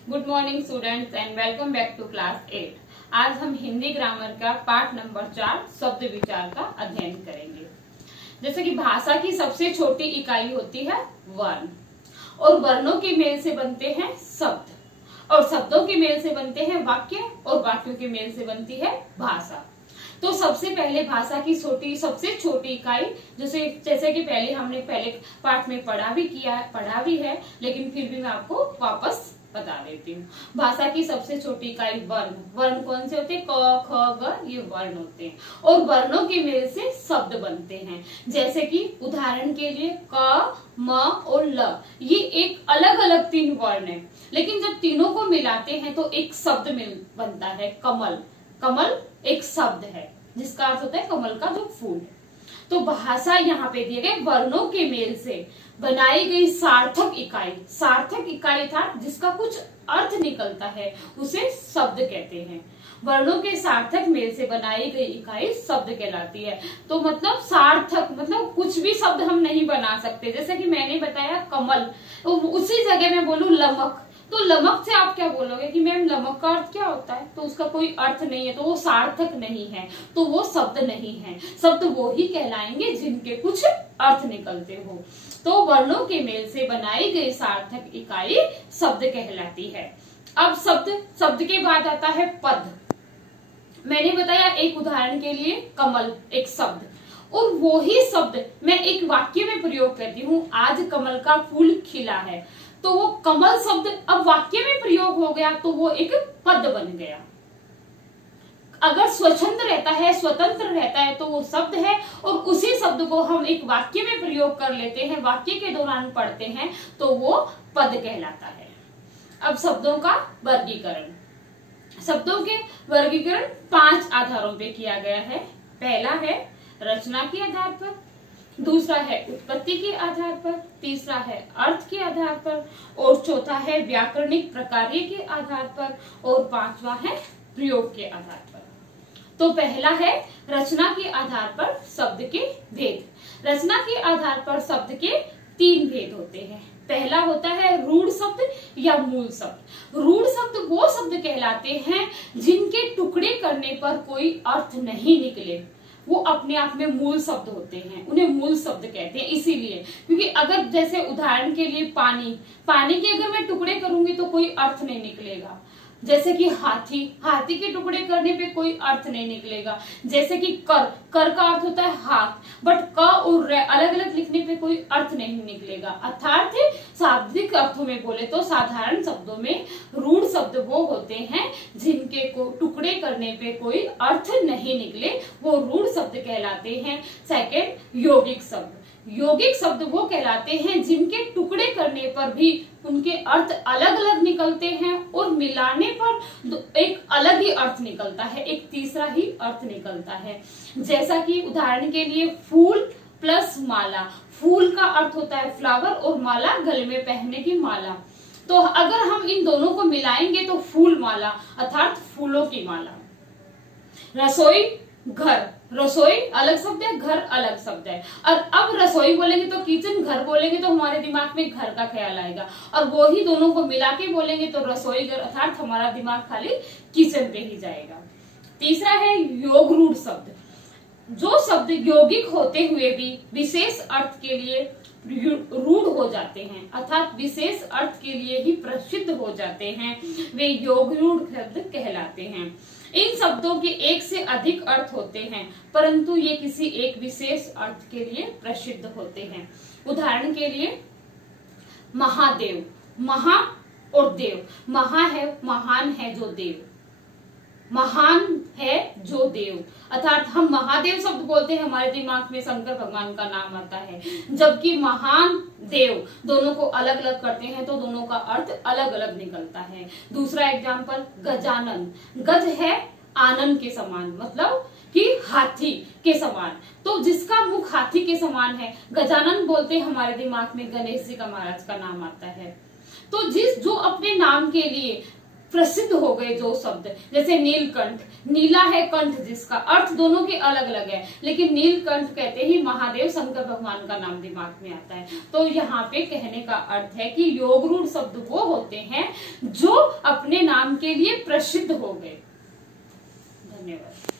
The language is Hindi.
Good morning students and welcome back to class 8। आज हम हिंदी ग्रामर का पाठ नंबर 4 शब्द विचार का अध्ययन करेंगे। जैसे कि भाषा की सबसे छोटी इकाई होती है वर्ण, और वर्णों के मेल से बनते हैं शब्द, और शब्दों के मेल से बनते हैं वाक्य, और वाक्यों के मेल से बनती है भाषा। तो सबसे पहले भाषा की सबसे छोटी इकाई, जैसे कि पहले हमने पहले पाठ में पढ़ा भी है, लेकिन फिर भी मैं आपको वापस बता देती हूँ। भाषा की सबसे छोटी इकाई वर्ण कौन से होते हैं? क, ख, ग, ये वर्ण होते हैं, और वर्णों के मेल से शब्द बनते हैं। जैसे कि उदाहरण के लिए क, म और ल, ये एक अलग अलग 3 वर्ण है, लेकिन जब तीनों को मिलाते हैं तो एक शब्द बनता है कमल। कमल एक शब्द है जिसका अर्थ होता है कमल का जो फूल है। तो भाषा यहाँ पे दिए गए वर्णों के मेल से बनाई गई सार्थक इकाई था जिसका कुछ अर्थ निकलता है, उसे शब्द कहते हैं। वर्णों के सार्थक मेल से बनाई गई इकाई शब्द कहलाती है। तो मतलब सार्थक मतलब कुछ भी शब्द हम नहीं बना सकते। जैसे कि मैंने बताया कमल, तो उसी जगह मैं बोलूं लमक, तो लमक से आप क्या बोलोगे कि मैम लमक का अर्थ क्या होता है? तो उसका कोई अर्थ नहीं है, तो वो सार्थक नहीं है, तो वो शब्द नहीं है। शब्द वो ही कहलाएंगे जिनके कुछ अर्थ निकलते हो। तो वर्णों के मेल से बनाई गई सार्थक इकाई शब्द कहलाती है। अब शब्द के बाद आता है पद। मैंने बताया एक उदाहरण के लिए कमल एक शब्द, और वो ही शब्द मैं एक वाक्य में प्रयोग करती हूँ, आज कमल का फूल खिला है, तो वो कमल शब्द अब वाक्य में प्रयोग हो गया, तो वो एक पद बन गया। अगर स्वतंत्र रहता है तो वो शब्द है, और उसी शब्द को हम एक वाक्य में प्रयोग कर लेते हैं, वाक्य के दौरान पढ़ते हैं, तो वो पद कहलाता है। अब शब्दों का वर्गीकरण। शब्दों के वर्गीकरण 5 आधारों पे किया गया है। पहला है रचना के आधार पर, दूसरा है उत्पत्ति के आधार पर, तीसरा है अर्थ के आधार पर, और चौथा है व्याकरणिक प्रकार्य के आधार पर, और 5वां है प्रयोग के आधार पर। तो पहला है रचना के आधार पर शब्द के भेद। रचना के आधार पर शब्द के 3 भेद होते हैं। पहला होता है रूढ़ शब्द या मूल शब्द। रूढ़ शब्द वो शब्द कहलाते हैं जिनके टुकड़े करने पर कोई अर्थ नहीं निकले, वो अपने आप में मूल शब्द होते हैं, उन्हें मूल शब्द कहते हैं। इसीलिए क्योंकि अगर जैसे उदाहरण के लिए पानी के अगर मैं टुकड़े करूंगी तो कोई अर्थ नहीं निकलेगा। जैसे कि हाथी के टुकड़े करने पे कोई अर्थ नहीं निकलेगा। जैसे कि कर का अर्थ होता है हाथ, बट क और अलग अलग लिखने पे कोई अर्थ नहीं निकलेगा। अर्थात शाब्दिक अर्थों में बोले तो साधारण शब्दों में रूढ़ शब्द वो होते हैं जिनके को टुकड़े करने पे कोई अर्थ नहीं निकले, वो रूढ़ शब्द कहलाते हैं। सेकंड यौगिक शब्द वो कहलाते हैं जिनके टुकड़े करने पर भी उनके अर्थ अलग अलग निकलते हैं, और मिलाने पर एक अलग ही अर्थ निकलता है, एक तीसरा ही अर्थ निकलता है। जैसा कि उदाहरण के लिए फूल प्लस माला। फूल का अर्थ होता है फ्लावर, और माला गले में पहनने की माला। तो अगर हम इन दोनों को मिलाएंगे तो फूल माला अर्थात फूलों की माला। रसोई अलग शब्द है, घर अलग शब्द है। और अब रसोई बोलेंगे तो किचन, घर बोलेंगे तो हमारे दिमाग में घर का ख्याल आएगा, और वो ही दोनों को मिला के बोलेंगे तो रसोई घर, अर्थात हमारा दिमाग खाली किचन पे ही जाएगा। तीसरा है योग रूढ़ शब्द। जो शब्द यौगिक होते हुए भी विशेष अर्थ के लिए रूढ़ हो जाते हैं, अर्थात विशेष अर्थ के लिए ही प्रसिद्ध हो जाते हैं, वे योग रूढ़ शब्द कहलाते हैं। इन शब्दों के एक से अधिक अर्थ होते हैं, परंतु ये किसी एक विशेष अर्थ के लिए प्रसिद्ध होते हैं। उदाहरण के लिए महादेव, महा और देव। महान है जो देव, महान है जो देव, अर्थात हम महादेव शब्द बोलते हैं, हमारे दिमाग में शंकर भगवान का नाम आता है, जबकि महान देव दोनों को अलग अलग करते हैं तो दोनों का अर्थ अलग अलग निकलता है। दूसरा एग्जाम्पल गजानन। गज है आनंद के समान, मतलब कि हाथी के समान, तो जिसका मुख हाथी के समान है गजानन बोलते हैं, हमारे दिमाग में गणेश जी का महाराज का नाम आता है। तो जो अपने नाम के लिए प्रसिद्ध हो गए जो शब्द, जैसे नीलकंठ, नीला है कंठ जिसका, अर्थ दोनों के अलग अलग है, लेकिन नीलकंठ कहते ही महादेव शंकर भगवान का नाम दिमाग में आता है। तो यहाँ पे कहने का अर्थ है कि योगरूढ़ शब्द वो होते हैं जो अपने नाम के लिए प्रसिद्ध हो गए। धन्यवाद।